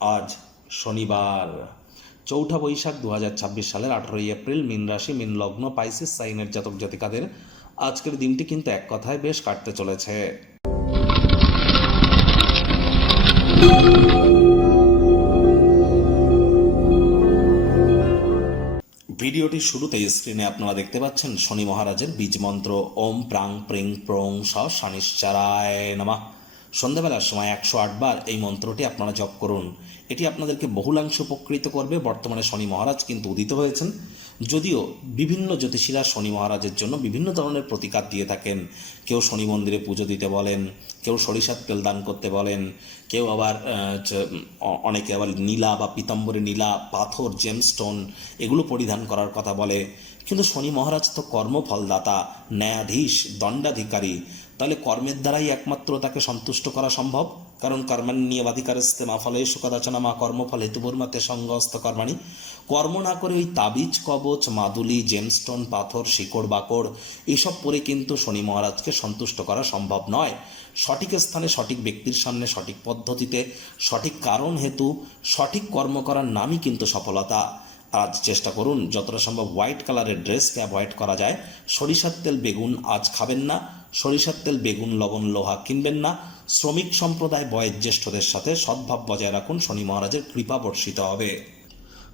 আজ শনিবার ৪ঠা বৈশাখ ২০২৬ সালের ১৮ই এপ্রিল। মীন রাশি, মীন লগ্ন, পাইসিস সাইনের জাতক জাতিকাদের আজকের দিনটি কিন্তু এক কথায় বেশ কাটতে চলেছে। ভিডিওটির শুরুতেই স্ক্রিনে আপনারা দেখতে পাচ্ছেন শনি মহারাজের বীজ মন্ত্র ওম প্রাং প্রিং প্রং স শনিশ্চারায় নমঃ। সন্ধ্যাবেলার সময় ১০৮ বার এই মন্ত্রটি আপনারা জপ করুন। এটি আপনাদেরকে বহুলাংশে উপকৃত করবে। বর্তমানে শনি মহারাজ কিন্তু উদিত হয়েছেন, যদিও বিভিন্ন জ্যোতিষীরা শনি মহারাজের জন্য বিভিন্ন ধরনের প্রতিকার দিয়ে থাকেন। কেউ শনি মন্দিরে পুজো দিতে বলেন, কেউ সরিষার তেল দান করতে বলেন, কেউ আবার অনেকে আবার নীলা বা পীতাম্বরী নীলা, পাথর, জেমস্টোন এগুলো পরিধান করার কথা বলে। কিন্তু শনি মহারাজ তো কর্মফলদাতা, ন্যায়াধীশ, দণ্ডাধিকারী। তাহলে কর্মের দ্বারাই একমাত্র তাকে সন্তুষ্ট করা সম্ভব। কারণ কর্মাণ্যবাধিকারস্তে মা ফলেষু কদাচন মা কর্মফল হেতুর্মতে সঙ্গস্ত কর্মাণি। কর্ম না করে ওই তাবিজ, কবচ, মাদুলি, জেমস্টোন, পাথর, শিকড় বাকড় এসব পরে কিন্তু শনি মহারাজকে সন্তুষ্ট করা সম্ভব নয়। সঠিক স্থানে, সঠিক ব্যক্তির সামনে, সঠিক পদ্ধতিতে, সঠিক কারণ হেতু সঠিক কর্ম করার নামই কিন্তু সফলতা। আজ চেষ্টা করুন যতটা সম্ভব হোয়াইট কালারের ড্রেসকে অ্যাভয়েড করা যায়। সরিষার তেল, বেগুন আজ খাবেন না। সরিষার তেল, বেগুন, লবণ, লোহা কিনবেন না। শ্রমিক সম্প্রদায়, বয়োজ্যেষ্ঠদের সাথে সদ্ভাব বজায় রাখুন। শনি মহারাজের কৃপা বর্ষিত হবে।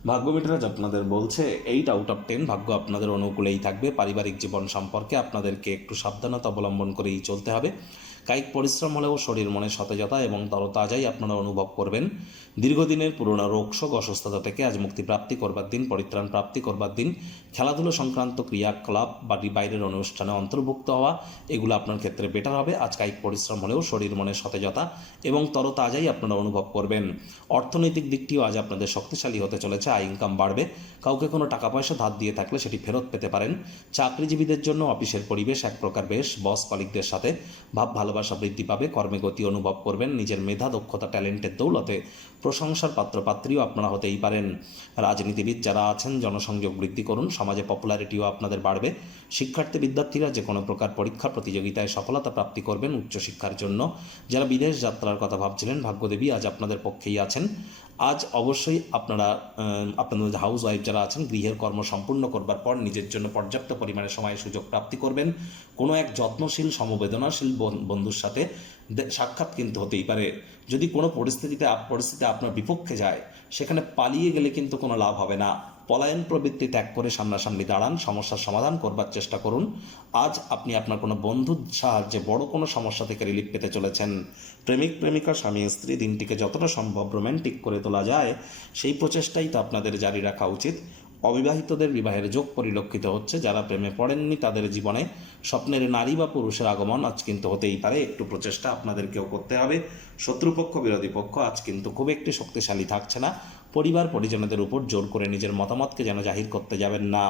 ভাগ্য মিটারাজ আপনাদের বলছে 8/10 ভাগ্য আপনাদের অনুকূলেই থাকবে। পারিবারিক জীবন সম্পর্কে আপনাদেরকে একটু সাবধানতা অবলম্বন করেই চলতে হবে। কায়িক পরিশ্রম হলেও শরীর মনে সতেজতা এবং তরতাজাই আপনারা অনুভব করবেন। দীর্ঘদিনের পুরনো রোগশোক, অসুস্থতা থেকে আজ মুক্তিপ্রাপ্তি করবার দিন, পরিত্রাণ প্রাপ্তি করবার দিন। খেলাধুলো সংক্রান্ত ক্রিয়াকলাপ বা বাইরের অনুষ্ঠানে অন্তর্ভুক্ত হওয়া এগুলো আপনার ক্ষেত্রে বেটার হবে। আজ কায়িক পরিশ্রম হলেও শরীর মনে সতেজতা এবং তরতাজাই আপনারা অনুভব করবেন। অর্থনৈতিক দিকটিও আজ আপনাদের শক্তিশালী হতে চলেছে। আয় ইনকাম বাড়বে। কাউকে কোনো টাকা পয়সা ধার দিয়ে থাকলে সেটি ফেরত পেতে পারেন। চাকরিজীবীদের জন্য অফিসের পরিবেশ এক প্রকার বেশ। বস কলিগদের সাথে ভাব ভালোবাসা বৃদ্ধি পাবে। কর্মে গতি অনুভব করবেন। নিজের মেধা, দক্ষতা, ট্যালেন্টের দৌলতে প্রশংসার পাত্রপাত্রীও আপনারা হতেই পারেন। রাজনীতিবিদ যারা আছেন জনসংযোগ বৃদ্ধি করুন। সমাজে পপুলারিটিও আপনাদের বাড়বে। শিক্ষার্থী বিদ্যার্থীরা যে কোনো প্রকার পরীক্ষা প্রতিযোগিতায় সফলতা প্রাপ্তি করবেন। উচ্চশিক্ষার জন্য যারা বিদেশ যাত্রার কথা ভাবছিলেন, ভাগ্যদেবী আজ আপনাদের পক্ষেই আছেন। আজ অবশ্যই আপনারা আপনাদের হাউস ওয়াইফ যারা আছেন গৃহের কর্ম সম্পূর্ণ করবার পর নিজের জন্য পর্যাপ্ত পরিমাণে সময় সুযোগ প্রাপ্তি করবেন। কোনো এক যত্নশীল, সমবেদনাশীল বন্ধুর সাথে সাক্ষাৎ কিন্তু হতেই পারে। যদি কোনো পরিস্থিতি আপনার বিপক্ষে যায়, সেখানে পালিয়ে গেলে কিন্তু কোনো লাভ হবে না। পলায়ন প্রবৃত্তি ত্যাগ করে সামনাসামনি দাঁড়ান, সমস্যার সমাধান করবার চেষ্টা করুন। আজ আপনি আপনার কোনো বন্ধুর সাহায্যে বড় কোনো সমস্যা থেকে রিলিফ পেতে চলেছেন। প্রেমিক প্রেমিকা, স্বামী স্ত্রী দিনটিকে যতটা সম্ভব রোম্যান্টিক করে তোলা যায় সেই প্রচেষ্টাই তো আপনাদের জারি রাখা উচিত। অবিবাহিতদের বিবাহের যোগ পরিলক্ষিত হচ্ছে। যারা প্রেমে পড়েননি তাদের জীবনে স্বপ্নের নারী বা পুরুষের আগমন আজ কিন্তু হতেই পারে। একটু প্রচেষ্টা আপনাদেরকেও করতে হবে। শত্রুপক্ষ, বিরোধী পক্ষ আজ কিন্তু খুব একটি শক্তিশালী থাকছে না। পরিবার পরিজনদের উপর জোর করে নিজের মতামতকে যেন জাহির করতে যাবেন না।